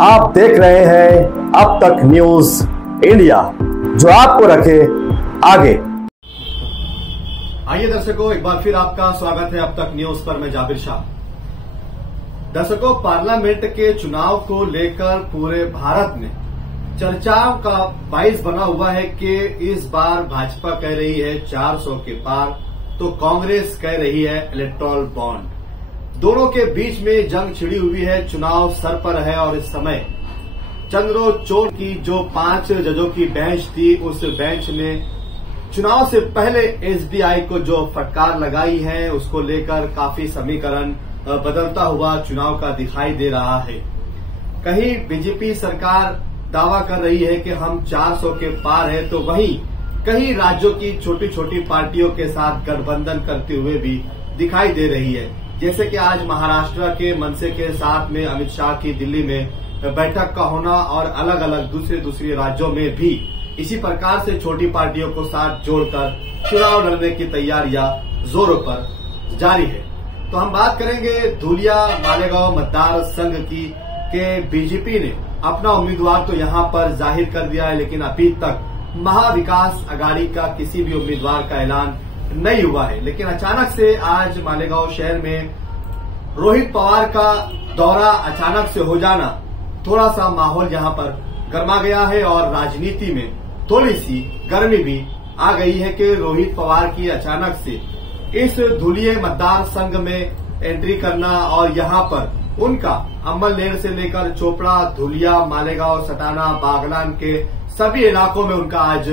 आप देख रहे हैं अब तक न्यूज इंडिया, जो आपको रखे आगे। आइए दर्शकों, एक बार फिर आपका स्वागत है अब तक न्यूज पर। मैं जाबिर शाह। दर्शकों, पार्लियामेंट के चुनाव को लेकर पूरे भारत में चर्चाओं का बाइस बना हुआ है कि इस बार भाजपा कह रही है 400 के पार, तो कांग्रेस कह रही है इलेक्टोरल बॉन्ड। दोनों के बीच में जंग छिड़ी हुई है, चुनाव सर पर है और इस समय चंद्रचूड़ की जो 5 जजों की बेंच थी, उस बेंच ने चुनाव से पहले एसबीआई को जो फटकार लगाई है, उसको लेकर काफी समीकरण बदलता हुआ चुनाव का दिखाई दे रहा है। कहीं बीजेपी सरकार दावा कर रही है कि हम 400 के पार है, तो वहीं कई राज्यों की छोटी छोटी पार्टियों के साथ गठबंधन करते हुए भी दिखाई दे रही है। जैसे कि आज महाराष्ट्र के मनसे के साथ में अमित शाह की दिल्ली में बैठक का होना और अलग अलग दूसरे राज्यों में भी इसी प्रकार से छोटी पार्टियों को साथ जोड़कर चुनाव लड़ने की तैयारियां जोरों पर जारी है। तो हम बात करेंगे धुलिया मालेगांव मतदार संघ की कि बीजेपी ने अपना उम्मीदवार तो यहां पर जाहिर कर दिया है, लेकिन अभी तक महाविकास अघाड़ी का किसी भी उम्मीदवार का ऐलान नहीं हुआ है। लेकिन अचानक से आज मालेगांव शहर में रोहित पवार का दौरा अचानक से हो जाना, थोड़ा सा माहौल यहां पर गर्मा गया है और राजनीति में थोड़ी सी गर्मी भी आ गई है कि रोहित पवार की अचानक से इस धुलिये मतदार संघ में एंट्री करना और यहां पर उनका अम्बलनेर से लेकर चोपड़ा, धुलिया, मालेगांव, सटाना, बागलान के सभी इलाकों में उनका आज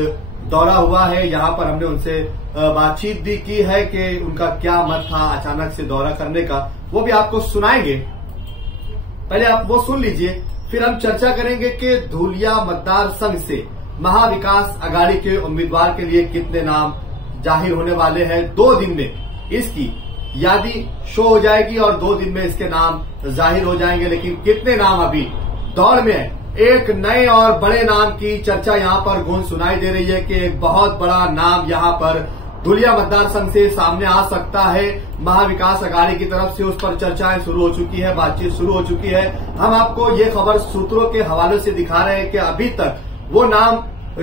दौरा हुआ है। यहां पर हमने उनसे बातचीत भी की है कि उनका क्या मत था अचानक से दौरा करने का, वो भी आपको सुनाएंगे। पहले आप वो सुन लीजिए, फिर हम चर्चा करेंगे कि धुलिया मतदार संघ से महाविकास अघाड़ी के उम्मीदवार के लिए कितने नाम जाहिर होने वाले हैं। 2 दिन में इसकी यादी शो हो जाएगी और 2 दिन में इसके नाम जाहिर हो जाएंगे। लेकिन कितने नाम अभी दौड़ में है, एक नए और बड़े नाम की चर्चा यहां पर गूंज सुनाई दे रही है कि एक बहुत बड़ा नाम यहां पर धुलिया मतदार संघ से सामने आ सकता है। महाविकास अघाड़ी की तरफ से उस पर चर्चाएं शुरू हो चुकी है, बातचीत शुरू हो चुकी है। हम आपको ये खबर सूत्रों के हवाले से दिखा रहे हैं कि अभी तक वो नाम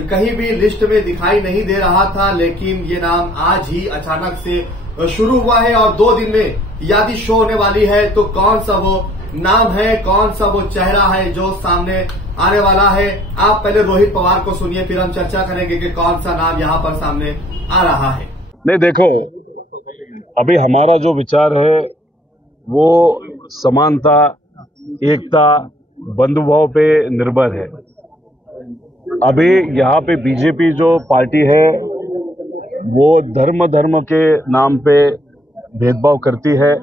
कहीं भी लिस्ट में दिखाई नहीं दे रहा था, लेकिन ये नाम आज ही अचानक से शुरू हुआ है और 2 दिन में यादी शो होने वाली है। तो कौन सा वो नाम है, कौन सा वो चेहरा है जो सामने आने वाला है, आप पहले रोहित पवार को सुनिए, फिर हम चर्चा करेंगे कि कौन सा नाम यहां पर सामने आ रहा है। नहीं, देखो, अभी हमारा जो विचार है वो समानता, एकता, बंधुभाव पे निर्भर है। अभी यहाँ पे बीजेपी जो पार्टी है वो धर्म के नाम पे भेदभाव करती है,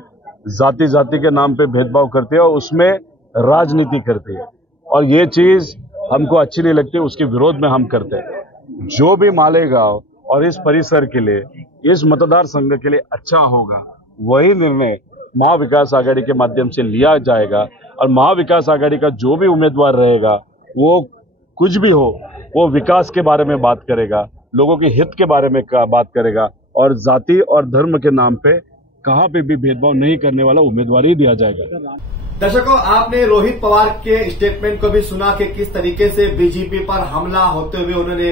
जाति के नाम पे भेदभाव करती है और उसमें राजनीति करती है, और ये चीज हमको अच्छी नहीं लगती। उसके विरोध में हम करते हैं। जो भी मालेगांव और इस परिसर के लिए, इस मतदार संघ के लिए अच्छा होगा, वही निर्णय महाविकास आघाड़ी के माध्यम से लिया जाएगा। और महाविकास आघाड़ी का जो भी उम्मीदवार रहेगा, वो कुछ भी हो, वो विकास के बारे में बात करेगा, लोगों के हित के बारे में बात करेगा और जाति और धर्म के नाम पे कहां पे भी भेदभाव नहीं करने वाला उम्मीदवार ही दिया जाएगा। दर्शकों, आपने रोहित पवार के स्टेटमेंट को भी सुना कि किस तरीके से बीजेपी पर हमला होते हुए उन्होंने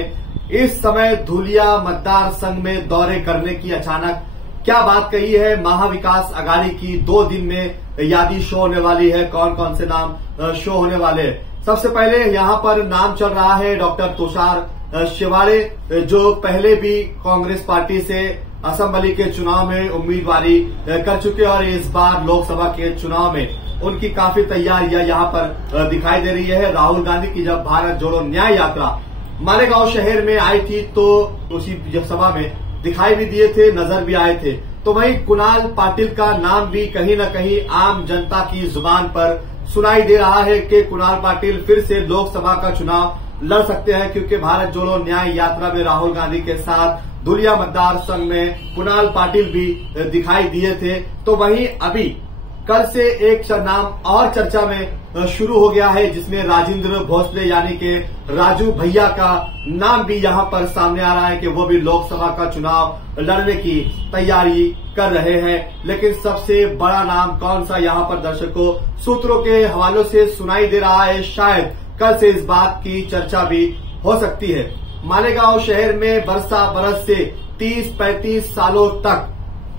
इस समय धुलिया मतदार संघ में दौरे करने की अचानक क्या बात कही है। महाविकास अघाड़ी की 2 दिन में यादी शो होने वाली है, कौन कौन से नाम शो होने वाले हैं। सबसे पहले यहां पर नाम चल रहा है डॉक्टर तुषार शिवाड़े, जो पहले भी कांग्रेस पार्टी से असेंबली के चुनाव में उम्मीदवारी कर चुके और इस बार लोकसभा के चुनाव में उनकी काफी तैयारियां यहां पर दिखाई दे रही है। राहुल गांधी की जब भारत जोड़ो न्याय यात्रा मालेगांव शहर में आई थी तो उसी सभा में दिखाई भी दिए थे, नजर भी आए थे। तो वहीं कुणाल पाटिल का नाम भी कहीं न कहीं आम जनता की जुबान पर सुनाई दे रहा है कि कुणाल पाटिल फिर से लोकसभा का चुनाव लड़ सकते हैं, क्योंकि भारत जोड़ो न्याय यात्रा में राहुल गांधी के साथ धुलिया मतदार संघ में कुणाल पाटिल भी दिखाई दिए थे। तो वहीं अभी कल से एक नाम और चर्चा में शुरू हो गया है, जिसमें राजेंद्र भोसले यानी कि राजू भैया का नाम भी यहां पर सामने आ रहा है कि वो भी लोकसभा का चुनाव लड़ने की तैयारी कर रहे हैं। लेकिन सबसे बड़ा नाम कौन सा यहां पर दर्शकों सूत्रों के हवालों से सुनाई दे रहा है, शायद कल से इस बात की चर्चा भी हो सकती है। मालेगांव शहर में बरस से 30-35 सालों तक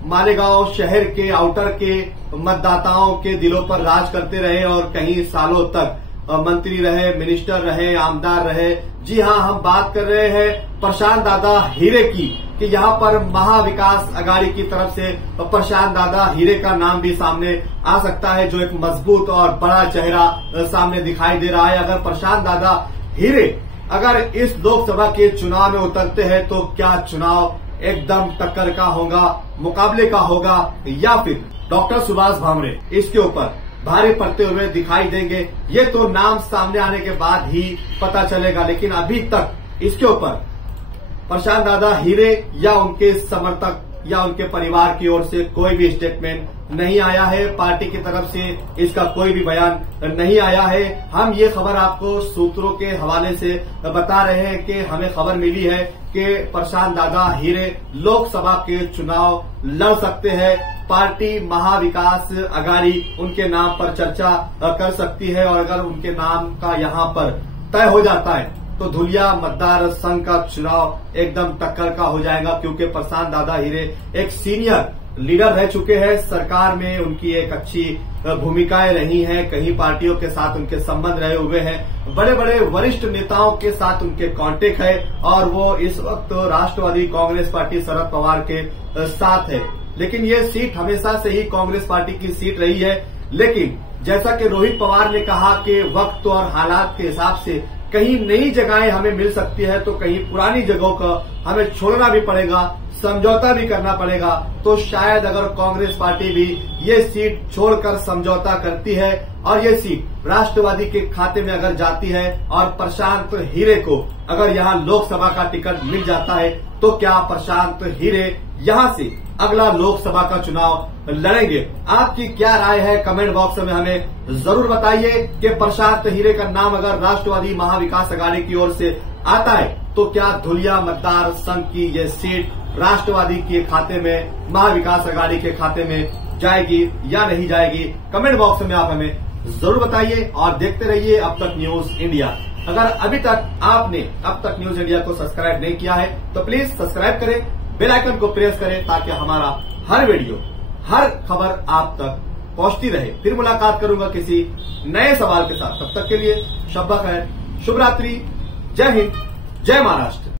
मालेगांव शहर के आउटर के मतदाताओं के दिलों पर राज करते रहे और कई सालों तक मंत्री रहे, मिनिस्टर रहे, आमदार रहे। जी हां, हम बात कर रहे हैं प्रशांत दादा हीरे की कि यहां पर महाविकास अघाड़ी की तरफ से प्रशांत दादा हीरे का नाम भी सामने आ सकता है, जो एक मजबूत और बड़ा चेहरा सामने दिखाई दे रहा है। अगर प्रशांत दादा हीरे अगर इस लोकसभा के चुनाव में उतरते हैं तो क्या चुनाव एकदम टक्कर का होगा, मुकाबले का होगा, या फिर डॉक्टर सुभाष भामरे इसके ऊपर भारी पड़ते हुए दिखाई देंगे? ये तो नाम सामने आने के बाद ही पता चलेगा। लेकिन अभी तक इसके ऊपर प्रशांत दादा हीरे या उनके समर्थक या उनके परिवार की ओर से कोई भी स्टेटमेंट नहीं आया है, पार्टी की तरफ से इसका कोई भी बयान नहीं आया है। हम ये खबर आपको सूत्रों के हवाले से बता रहे हैं कि हमें खबर मिली है कि प्रशांत दादा हीरे लोकसभा के चुनाव लड़ सकते हैं। पार्टी महाविकास अघाड़ी उनके नाम पर चर्चा कर सकती है और अगर उनके नाम का यहां पर तय हो जाता है तो धुलिया मतदार संघ का चुनाव एकदम टक्कर का हो जाएगा, क्योंकि प्रशांत दादा हीरे एक सीनियर लीडर रह चुके हैं। सरकार में उनकी एक अच्छी भूमिकाएं रही हैं, कई पार्टियों के साथ उनके संबंध रहे हुए हैं, बड़े बड़े वरिष्ठ नेताओं के साथ उनके कांटेक्ट है और वो इस वक्त राष्ट्रवादी कांग्रेस पार्टी शरद पवार के साथ है। लेकिन ये सीट हमेशा से ही कांग्रेस पार्टी की सीट रही है। लेकिन जैसा कि रोहित पवार ने कहा कि वक्त और हालात के हिसाब से कहीं नई जगहें हमें मिल सकती है तो कहीं पुरानी जगहों का हमें छोड़ना भी पड़ेगा, समझौता भी करना पड़ेगा। तो शायद अगर कांग्रेस पार्टी भी ये सीट छोड़कर समझौता करती है और ये सीट राष्ट्रवादी के खाते में अगर जाती है और प्रशांत हीरे को अगर यहां लोकसभा का टिकट मिल जाता है तो क्या प्रशांत हीरे यहां से अगला लोकसभा का चुनाव लड़ेंगे? आपकी क्या राय है कमेंट बॉक्स में हमें जरूर बताइए कि प्रशांत हीरे का नाम अगर राष्ट्रवादी महाविकास अघाड़ी की ओर से आता है तो क्या धुलिया मतदार संघ की ये सीट राष्ट्रवादी के खाते में, महाविकास अघाड़ी के खाते में जाएगी या नहीं जाएगी? कमेंट बॉक्स में आप हमें जरूर बताइए और देखते रहिए अब तक न्यूज इंडिया। अगर अभी तक आपने अब तक न्यूज इंडिया को सब्सक्राइब नहीं किया है तो प्लीज सब्सक्राइब करें, बेल आइकन को प्रेस करें ताकि हमारा हर वीडियो, हर खबर आप तक पहुंचती रहे। फिर मुलाकात करूंगा किसी नए सवाल के साथ। तब तक के लिए शब्बा खैर, शुभ रात्रि, जय हिंद, जय महाराष्ट्र।